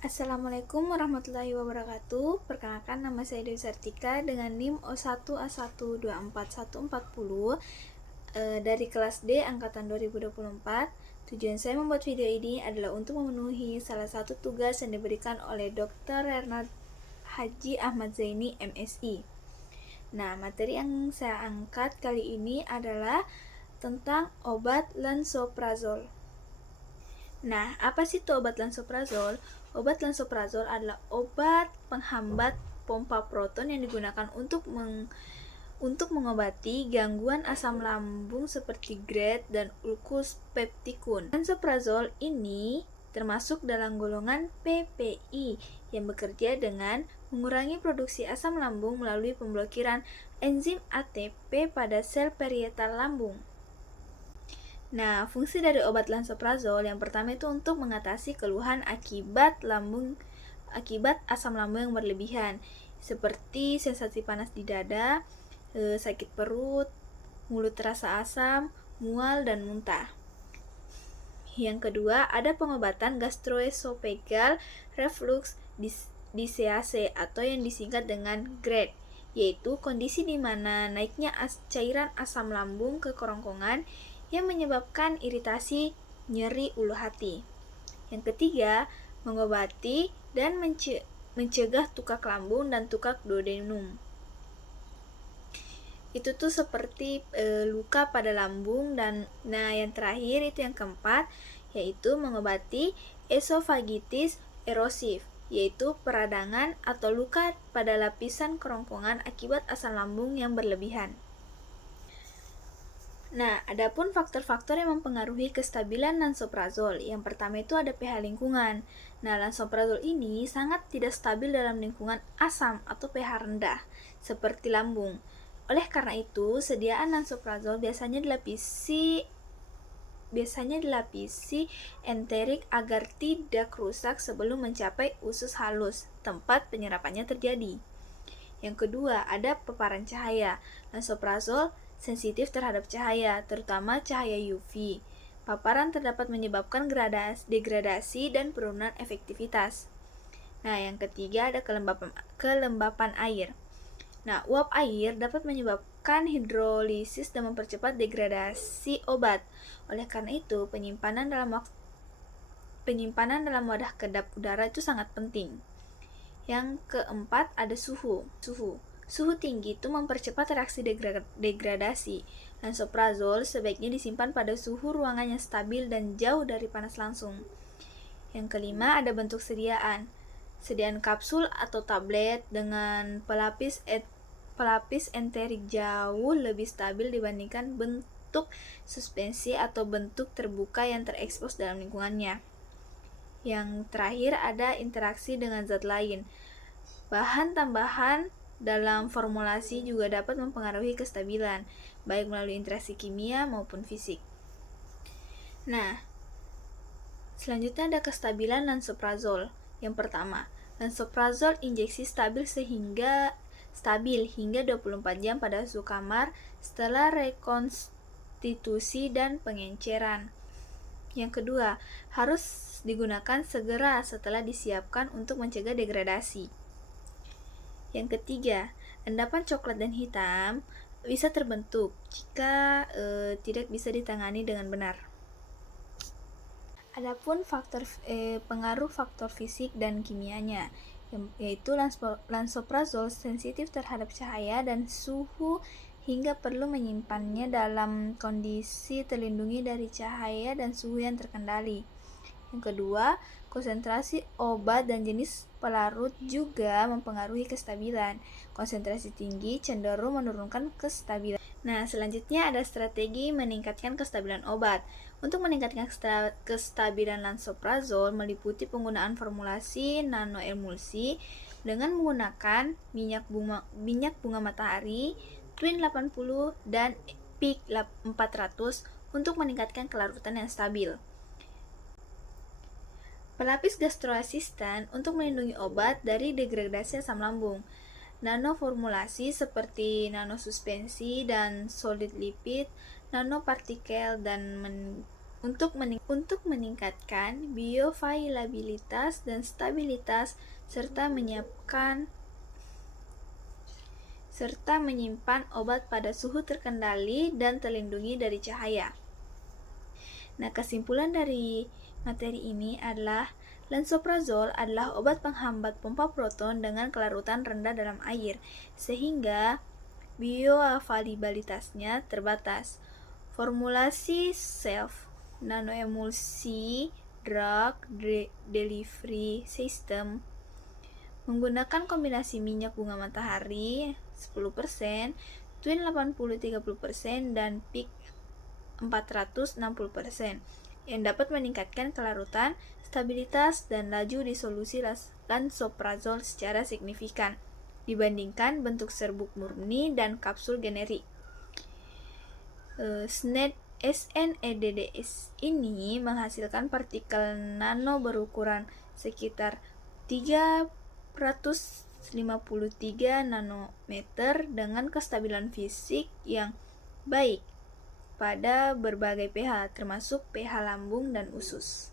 Assalamualaikum warahmatullahi wabarakatuh. Perkenalkan, nama saya Dewi Sartika dengan NIM O1A1241140 dari kelas D angkatan 2024. Tujuan saya membuat video ini adalah untuk memenuhi salah satu tugas yang diberikan oleh Dr. Renat Haji Ahmad Zaini, MSI. Nah, materi yang saya angkat kali ini adalah tentang obat lansoprazol. Nah, apa sih itu obat lansoprazol? Obat lansoprazol adalah obat penghambat pompa proton yang digunakan untuk mengobati gangguan asam lambung seperti GERD dan ulkus peptikun. Lansoprazol ini termasuk dalam golongan PPI yang bekerja dengan mengurangi produksi asam lambung melalui pemblokiran enzim ATP pada sel parietal lambung. Nah, fungsi dari obat lansoprazol yang pertama itu untuk mengatasi keluhan akibat asam lambung yang berlebihan, seperti sensasi panas di dada, sakit perut, mulut terasa asam, mual, dan muntah. Yang kedua, ada pengobatan gastroesophageal reflux disease atau yang disingkat dengan GERD, yaitu kondisi di mana naiknya cairan asam lambung ke kerongkongan yang menyebabkan iritasi, nyeri ulu hati. Yang ketiga, mengobati dan mencegah tukak lambung dan tukak duodenum. Itu tuh seperti luka pada lambung. Dan yang terakhir itu yang keempat, yaitu mengobati esofagitis erosif, yaitu peradangan atau luka pada lapisan kerongkongan akibat asam lambung yang berlebihan. Nah, adapun faktor-faktor yang mempengaruhi kestabilan lansoprazol. Yang pertama itu ada pH lingkungan. Nah, lansoprazol ini sangat tidak stabil dalam lingkungan asam atau pH rendah, seperti lambung. Oleh karena itu, sediaan lansoprazol biasanya dilapisi enterik agar tidak rusak sebelum mencapai usus halus, tempat penyerapannya terjadi. Yang kedua, ada paparan cahaya. Lansoprazol sensitif terhadap cahaya, terutama cahaya UV. Paparan terdapat menyebabkan degradasi dan penurunan efektivitas. Nah, yang ketiga ada kelembapan air. Nah, uap air dapat menyebabkan hidrolisis dan mempercepat degradasi obat. Oleh karena itu, penyimpanan dalam wadah kedap udara itu sangat penting. Yang keempat ada suhu. Suhu tinggi itu mempercepat reaksi degradasi. Lansoprazol sebaiknya disimpan pada suhu ruangan yang stabil dan jauh dari panas langsung. Yang kelima ada bentuk sediaan. Sediaan kapsul atau tablet dengan pelapis enterik jauh lebih stabil dibandingkan bentuk suspensi atau bentuk terbuka yang terekspos dalam lingkungannya. Yang terakhir ada interaksi dengan zat lain. Bahan tambahan dalam formulasi juga dapat mempengaruhi kestabilan, baik melalui interaksi kimia maupun fisik. Nah, selanjutnya ada kestabilan lansoprazol. Yang pertama, lansoprazol injeksi stabil hingga 24 jam pada suhu kamar setelah rekonstitusi dan pengenceran. Yang kedua, harus digunakan segera setelah disiapkan untuk mencegah degradasi. Yang ketiga, endapan coklat dan hitam bisa terbentuk jika tidak bisa ditangani dengan benar. Adapun pengaruh faktor fisik dan kimianya, yaitu lansoprazol sensitif terhadap cahaya dan suhu hingga perlu menyimpannya dalam kondisi terlindungi dari cahaya dan suhu yang terkendali. Yang kedua, konsentrasi obat dan jenis pelarut juga mempengaruhi kestabilan. Konsentrasi tinggi cenderung menurunkan kestabilan. Nah, selanjutnya ada strategi meningkatkan kestabilan obat. Untuk meningkatkan kestabilan lansoprazol meliputi penggunaan formulasi nanoemulsi dengan menggunakan minyak bunga matahari, Twin 80 dan Peak 400 untuk meningkatkan kelarutan yang stabil. Pelapis gastroasisten untuk melindungi obat dari degradasi asam lambung. Nanoformulasi seperti nanosuspensi dan solid lipid, nanopartikel dan untuk meningkatkan bioavailabilitas dan stabilitas serta menyimpan obat pada suhu terkendali dan terlindungi dari cahaya. Nah, kesimpulan dari materi ini adalah lansoprazol adalah obat penghambat pompa proton dengan kelarutan rendah dalam air, sehingga bioavailabilitasnya terbatas. Formulasi self nanoemulsi drug delivery system menggunakan kombinasi minyak bunga matahari 10%, twin 80-30%, dan peak 460% yang dapat meningkatkan kelarutan, stabilitas, dan laju disolusi lansoprazol secara signifikan dibandingkan bentuk serbuk murni dan kapsul generik. SNEDDS ini menghasilkan partikel nano berukuran sekitar 353 nanometer dengan kestabilan fisik yang baik pada berbagai pH, termasuk pH lambung dan usus.